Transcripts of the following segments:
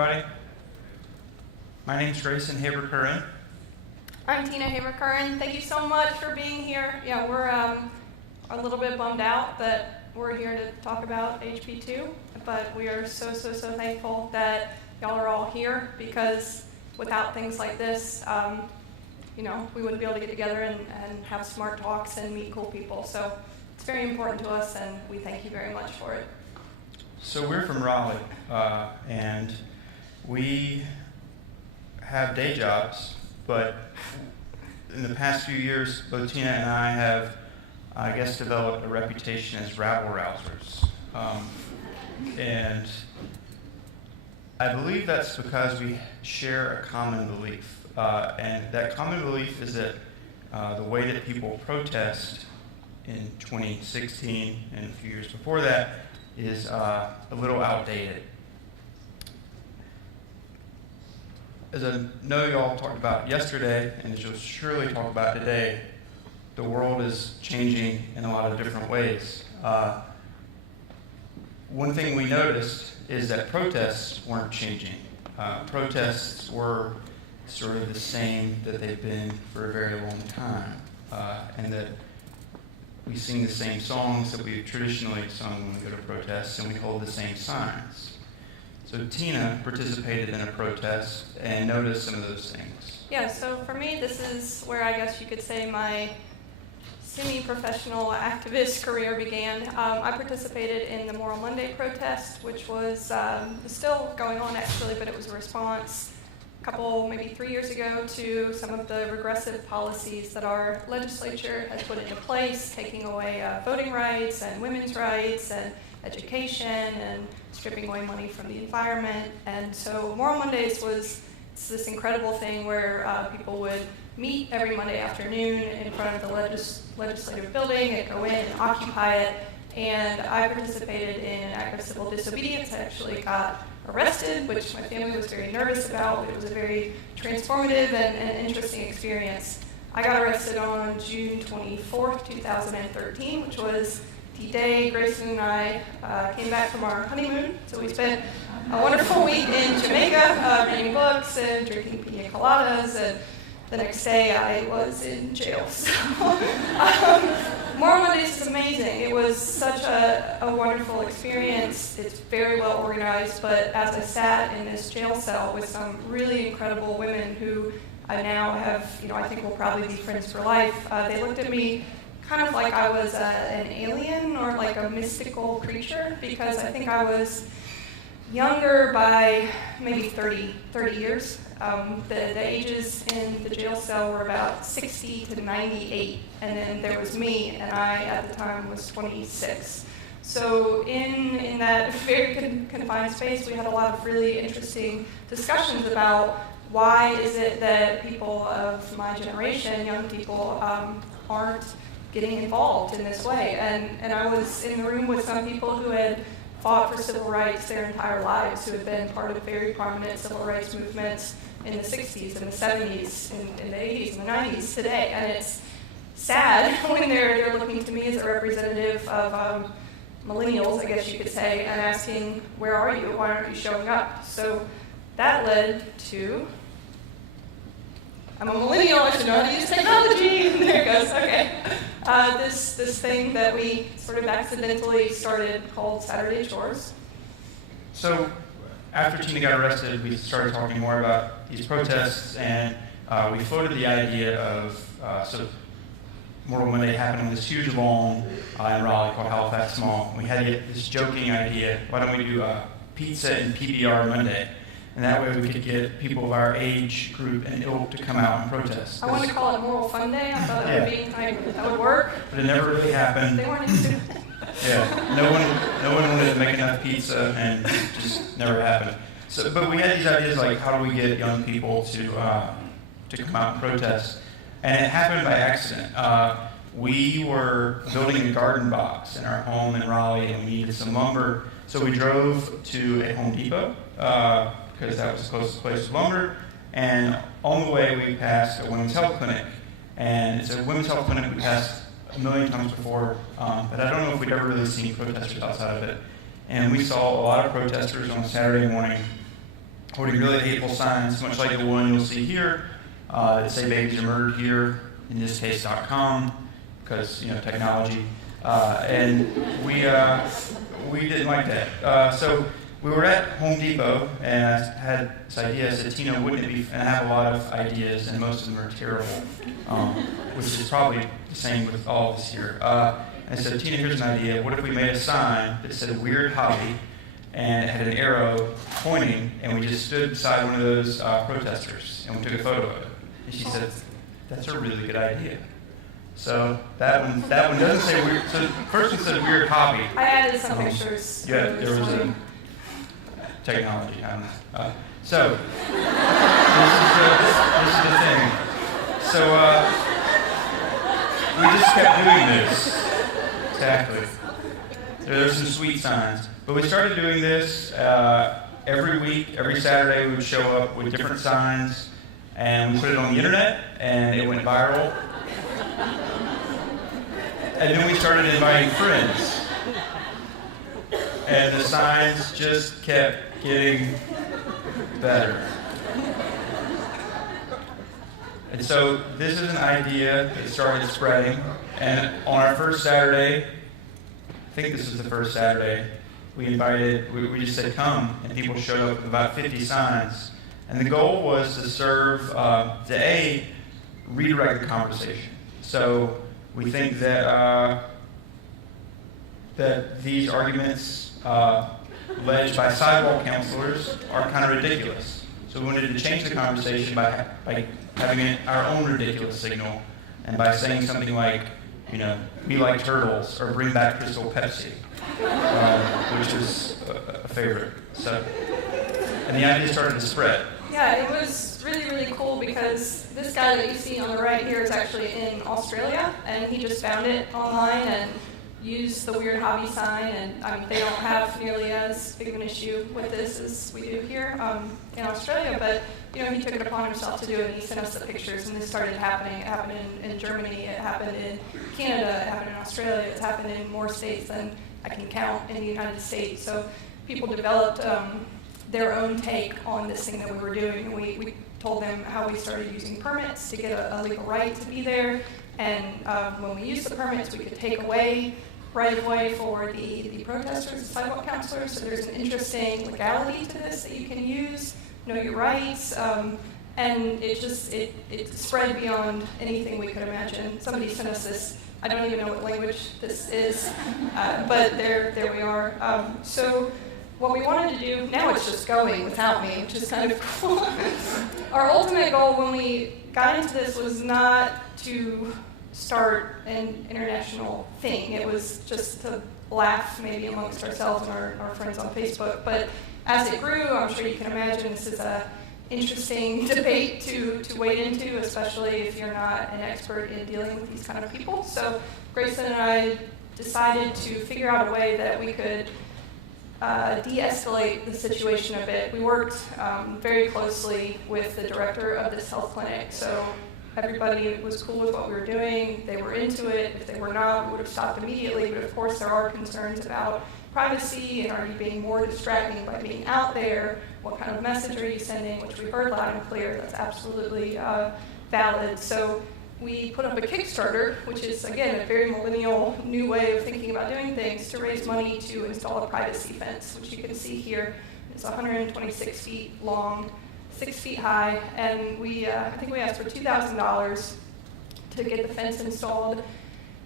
everybody. My name's Grayson Currin. I'm Tina Currin. Thank you so much for being here. Yeah, we're a little bit bummed out that we're here to talk about HB2, but we are so thankful that y'all are all here, because without things like this, we wouldn't be able to get together and have smart talks and meet cool people. So it's very important to us, and we thank you very much for it. So we're from Raleigh, and we have day jobs, but in the past few years, both Tina and I have, developed a reputation as rabble-rousers. And I believe that's because we share a common belief. And that common belief is that the way that people protest in 2016 and a few years before that is a little outdated. As I know y'all talked about yesterday, and as you'll surely talk about today, the world is changing in a lot of different ways. One thing we noticed is that protests weren't changing. Protests were sort of the same that they've been for a very long time, and that we sing the same songs that we've traditionally sung when we go to protests, and we hold the same signs. So Tina participated in a protest and noticed some of those things. Yeah, so for me, this is where I guess you could say my semi-professional activist career began. I participated in the Moral Monday protest, which was still going on actually, but it was a response a couple, maybe 3 years ago, to some of the regressive policies that our legislature has put into place, taking away voting rights and women's rights and education and stripping away money from the environment. And so Moral Mondays was this incredible thing where people would meet every Monday afternoon in front of the legislative building and go in and occupy it. And I participated in an act of civil disobedience. I actually got arrested, which my family was very nervous about. It was a very transformative and interesting experience. I got arrested on June 24th, 2013, which was the day Grayson and I came back from our honeymoon. So we spent a wonderful week in Jamaica, reading books and drinking pina coladas, and the next day I was in jail. So, Moral Mondays is amazing. It was such a wonderful experience. It's very well organized, but as I sat in this jail cell with some really incredible women who I now have, I think will probably be friends for life, they looked at me kind of like I was an alien or like a mystical creature, because I think I was younger by maybe 30 years. The ages in the jail cell were about 60 to 98, and then there was me, and I at the time was 26. So in that very confined space, we had a lot of really interesting discussions about why is it that people of my generation, young people, aren't getting involved in this way. And I was in the room with some people who had fought for civil rights their entire lives, who had been part of very prominent civil rights movements in the 60s and the 70s, in the 80s and the 90s today. And it's sad when they're looking to me as a representative of millennials, I guess you could say, and asking, where are you? Why aren't you showing up? So that led to, I'm a millennial, I should know how to use technology. And there it goes, okay. This thing that we sort of accidentally started called Saturday Chores. So after Tina got arrested, we started talking more about these protests, and we floated the idea of, Moral Monday happened on this huge lawn in Raleigh called Halifax Mall. We had this joking idea, why don't we do pizza and PBR Monday? And that way we could get people of our age group and ilk to come out and protest. I wanted to call it Moral Fun Day. I thought that would be that would work. But it never really happened. They weren't into it. Yeah, no one wanted to make enough pizza, and it just never happened. So, but we had these ideas like, how do we get young people to come out and protest? And it happened by accident. We were building a garden box in our home in Raleigh, and we needed some lumber. So we drove to a Home Depot, because that was the closest place to lumber. And on the way, we passed a women's health clinic. And it's a women's health clinic we passed a million times before, but I don't know if we'd ever really seen protesters outside of it. And we saw a lot of protesters on Saturday morning holding really hateful signs, much like the one you'll see here, that say babies are murdered here, in this case .com, because technology, and we didn't like that. So we were at Home Depot, and I had this idea. I said, Tina, wouldn't it be? And I have a lot of ideas, and most of them are terrible, which is probably the same with all of us here. And I said, Tina, here's an idea. What if we made a sign that said "Weird Hobby," and it had an arrow pointing, and we just stood beside one of those protesters, and we took a photo of it. And she said, that's a really good idea. So that one doesn't say weird. So first one said "Weird Hobby." I added some pictures. Yeah, there was a technology. I don't know. So this is the thing. So we just kept doing this. Exactly. There's some sweet signs. But we started doing this every week, every Saturday we would show up with different signs, and we put it on the internet, and it went viral. And then we started inviting friends. And the signs just kept getting better. And so this is an idea that started spreading. And on our first Saturday, I think this was the first Saturday, we just said come, and people showed up with about 50 signs. And the goal was to serve, to redirect the conversation. So we think that that these arguments alleged by sidewalk counselors are kind of ridiculous. So we wanted to change the conversation by having our own ridiculous signal, and by saying something like, we like turtles, or bring back Crystal Pepsi, which is a favorite. So, and the idea started to spread. Yeah, it was really, really cool because this guy that you see on the right here is actually in Australia, and he just found it online and used the Weird Hobby sign. And I mean, they don't have nearly as big of an issue with this as we do here in Australia, but he took it upon himself to do it, and he sent us the pictures, and this started happening. It happened in Germany, it happened in Canada, it happened in Australia, it's happened in more states than I can count in the United States. So people developed their own take on this thing that we were doing, and we told them how we started using permits to get a legal right to be there, and when we used the permits, we could take away right-of-way for the protesters, the sidewalk counselors. So there's an interesting legality to this that you can use, know your rights, and it spread beyond anything we could imagine. Somebody sent us this, I don't even know what language this is, but there we are. So what we wanted to do, now it's just going without me, which is kind of cool. Our ultimate goal when we got into this was not to start an international thing. It was just to laugh maybe amongst ourselves and our friends on Facebook. But as it grew, I'm sure you can imagine this is an interesting debate to wade into, especially if you're not an expert in dealing with these kind of people. So Grayson and I decided to figure out a way that we could de-escalate the situation a bit. We worked very closely with the director of this health clinic, so everybody was cool with what we were doing. They were into it. If they were not, we would have stopped immediately. But of course, there are concerns about privacy, and are you being more distracting by being out there? What kind of message are you sending? Which we heard loud and clear. That's absolutely valid. So we put up a Kickstarter, which is, again, a very millennial new way of thinking about doing things, to raise money to install a privacy fence, which you can see here. It's 126 feet long, 6 feet high, and I think we asked for $2,000 to get the fence installed,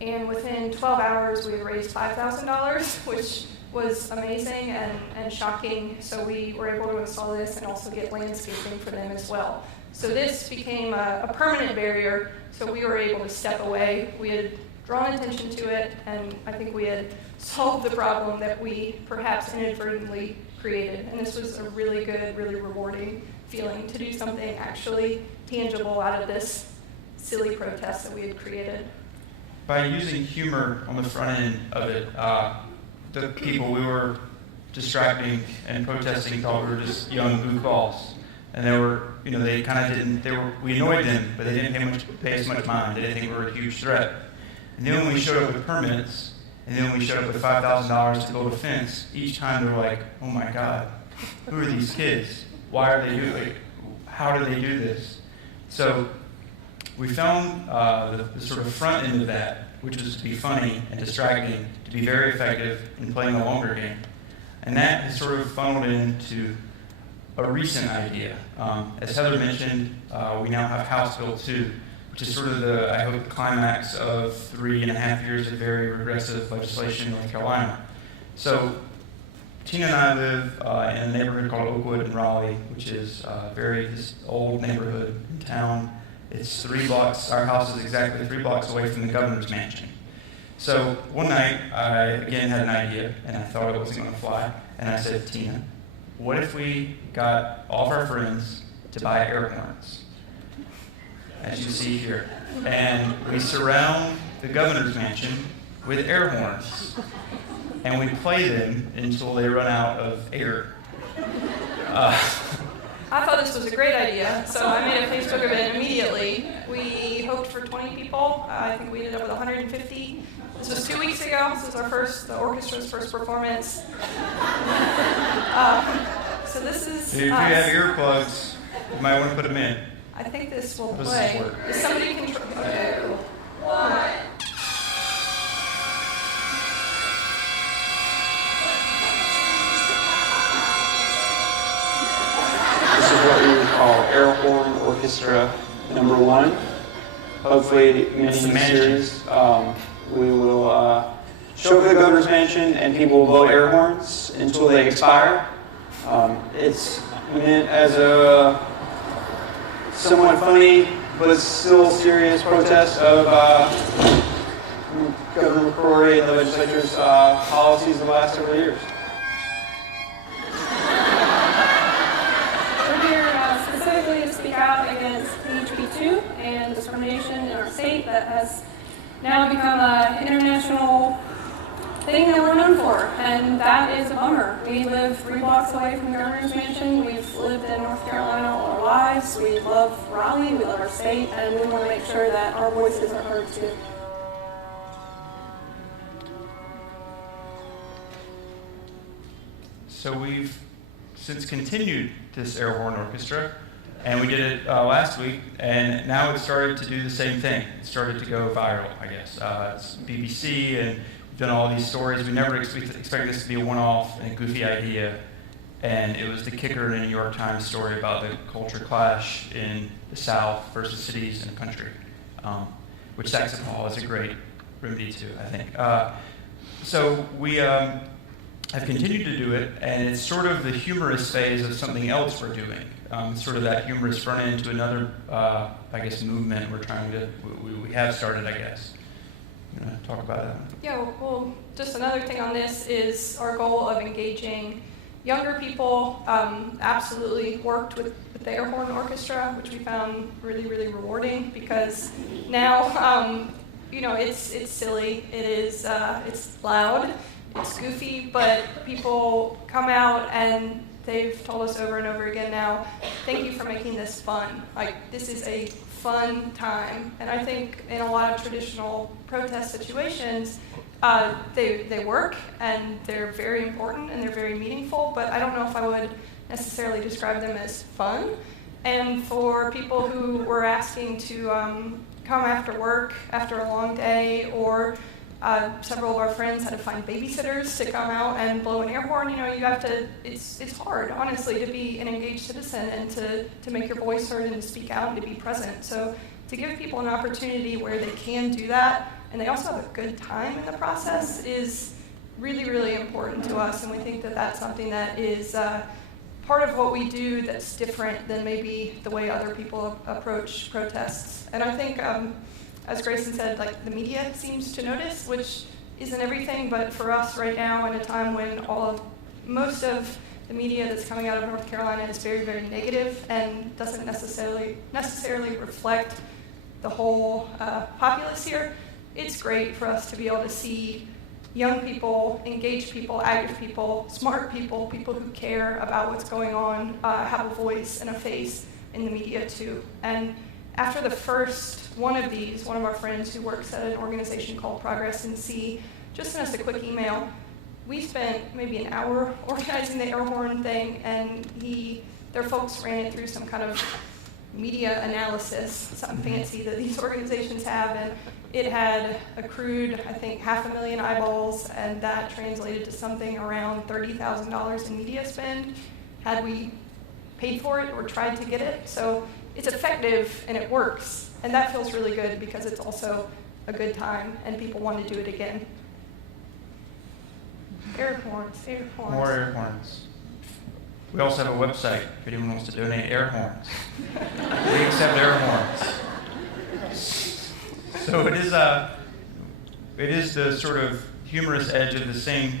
and within 12 hours we had raised $5,000, which was amazing and shocking. So we were able to install this and also get landscaping for them as well. So this became a permanent barrier, so we were able to step away. We had drawn attention to it, and I think we had solved the problem that we perhaps inadvertently created. And this was a really good, really rewarding feeling to do something actually tangible out of this silly protest that we had created. By using humor on the front end of it, the people we were distracting and protesting thought we were just young goofballs. And they were, they kind of didn't, we annoyed them, but they didn't pay as much mind. They didn't think we were a huge threat. And then when we showed up with permits, and then when we showed up with $5,000 to build a fence, each time they were like, oh my God, who are these kids? why are they doing it? How do they do this? So we found the sort of front end of that, which was to be funny and distracting, to be very effective in playing the longer game. And that has sort of funneled into a recent idea. As Heather mentioned, we now have House Bill 2, which is sort of the, I hope, climax of 3.5 years of very regressive legislation in North Carolina. So Tina and I live in a neighborhood called Oakwood in Raleigh, which is this old neighborhood in town. It's 3 blocks, our house is exactly 3 blocks away from the governor's mansion. So one night, I again had an idea, and I thought it wasn't going to fly, and I said, Tina, what if we got all of our friends to buy air horns, as you see here, and we surround the governor's mansion with air horns, and we play them until they run out of air. I thought this was a great idea, so I made a Facebook event immediately. We hoped for 20 people. I think we ended up with 150. This was 2 weeks ago. This was the orchestra's first performance. So this is If you have earplugs, you might want to put them in. I think this will This play. work. Is somebody control? Okay, cool. 1. This is what we would call Air Horn Orchestra number 1. Hopefully, It's the mini mansion. series, we will show up at the governor's mansion and people will blow air horns until they expire. It's meant as a somewhat funny but still serious protest of Governor McCrory and the legislature's policies of the last several years. We're here specifically to speak out against HB2 and discrimination in our state that has now become an international thing that we're known for, and that is a bummer. We live 3 blocks away from the governor's mansion. We've lived in North Carolina all our lives. We love Raleigh, we love our state, and we want to make sure that our voices are heard too. So we've since continued this air horn orchestra, and we did it last week, and now it started to do the same thing. It started to go viral, I guess. It's BBC, and we've done all these stories. We never expected this to be a one-off and a goofy idea, and it was the kicker in a New York Times story about the culture clash in the South versus cities and the country, which Saxon Hall is a great remedy to, I think. So we have continued to do it, and it's sort of the humorous phase of something else we're doing. Sort of that humorous front end to another, I guess, movement we're trying to, we have started, I guess. You want to talk about that? Yeah, well, just another thing on this is our goal of engaging younger people. Absolutely worked with the air horn orchestra, which we found really, really rewarding because now, it's silly. It is, it's loud, it's goofy, but people come out and they've told us over and over again now, thank you for making this fun. Like, this is a fun time. And I think in a lot of traditional protest situations, they work and they're very important and they're very meaningful, but I don't know if I would necessarily describe them as fun. And for people who were asking to come after work after a long day, or several of our friends had to find babysitters to come out and blow an air horn. You have to, it's hard, honestly, to be an engaged citizen and to make your voice heard and to speak out and to be present. So to give people an opportunity where they can do that and they also have a good time in the process is really, really important to us. And we think that that's something that is part of what we do that's different than maybe the way other people approach protests. And I think, as Grayson said, like, the media seems to notice, which isn't everything, but for us right now, in a time when most of the media that's coming out of North Carolina is very, very negative and doesn't necessarily reflect the whole populace here, it's great for us to be able to see young people, engaged people, active people, smart people, people who care about what's going on, have a voice and a face in the media too. And after the first one of these, one of our friends who works at an organization called Progress and See just sent us a quick email. We spent maybe an hour organizing the air horn thing, and he their folks ran it through some kind of media analysis, something fancy that these organizations have, and it had accrued, I think, 500,000 eyeballs, and that translated to something around $30,000 in media spend had we paid for it or tried to get it. So it's effective and it works, and that feels really good because it's also a good time and people want to do it again. Air horns, air horns. More air horns. We also have a website if anyone wants to donate air horns. We accept air horns. So it is the sort of humorous edge of the same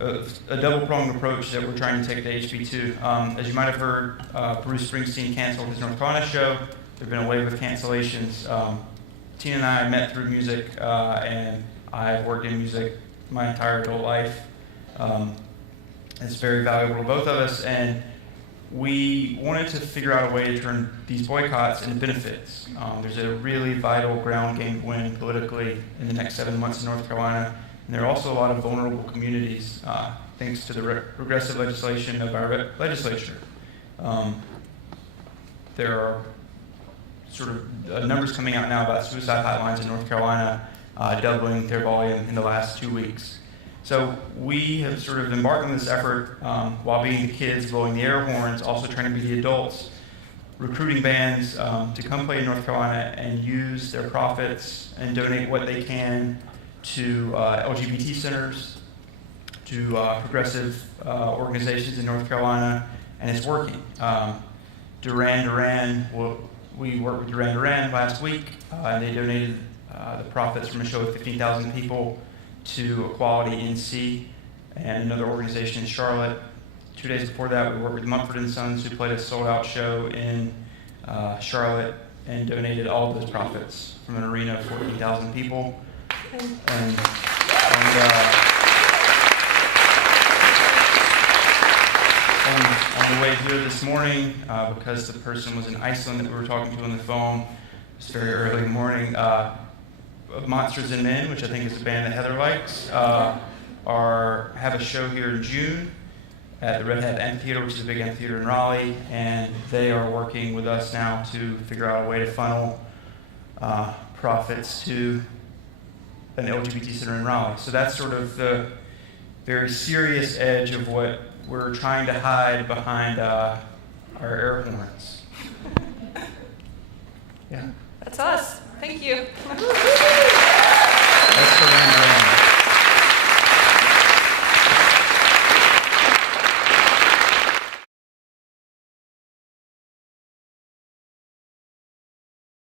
a double-pronged approach that we're trying to take to HB2. As you might have heard, Bruce Springsteen canceled his North Carolina show. There've been a wave of cancellations. Tina and I met through music, and I've worked in music my entire adult life. It's very valuable to both of us, and we wanted to figure out a way to turn these boycotts into benefits. There's a really vital ground game to win politically in the next 7 months in North Carolina, and there are also a lot of vulnerable communities thanks to the regressive legislation of our legislature. There are sort of numbers coming out now about suicide hotlines in North Carolina doubling their volume in the last 2 weeks. So we have sort of embarked on this effort while being the kids blowing the air horns, also trying to be the adults, recruiting bands to come play in North Carolina and use their profits and donate what they can to LGBT centers, to progressive organizations in North Carolina, and it's working. We worked with Duran last week, and they donated the profits from a show of 15,000 people to Equality NC and another organization in Charlotte. 2 days before that, we worked with Mumford & Sons, who played a sold-out show in Charlotte and donated all of those profits from an arena of 14,000 people. And on the way here this morning, because the person was in Iceland that we were talking to on the phone, it's very early morning, Monsters and Men, which I think is a band that Heather likes, have a show here in June at the Red Hat Amphitheater, which is a big amphitheater in Raleigh, and they are working with us now to figure out a way to funnel profits to an LGBT center in Raleigh. So that's sort of the very serious edge of what we're trying to hide behind our air horns. Yeah. That's us. Thank you.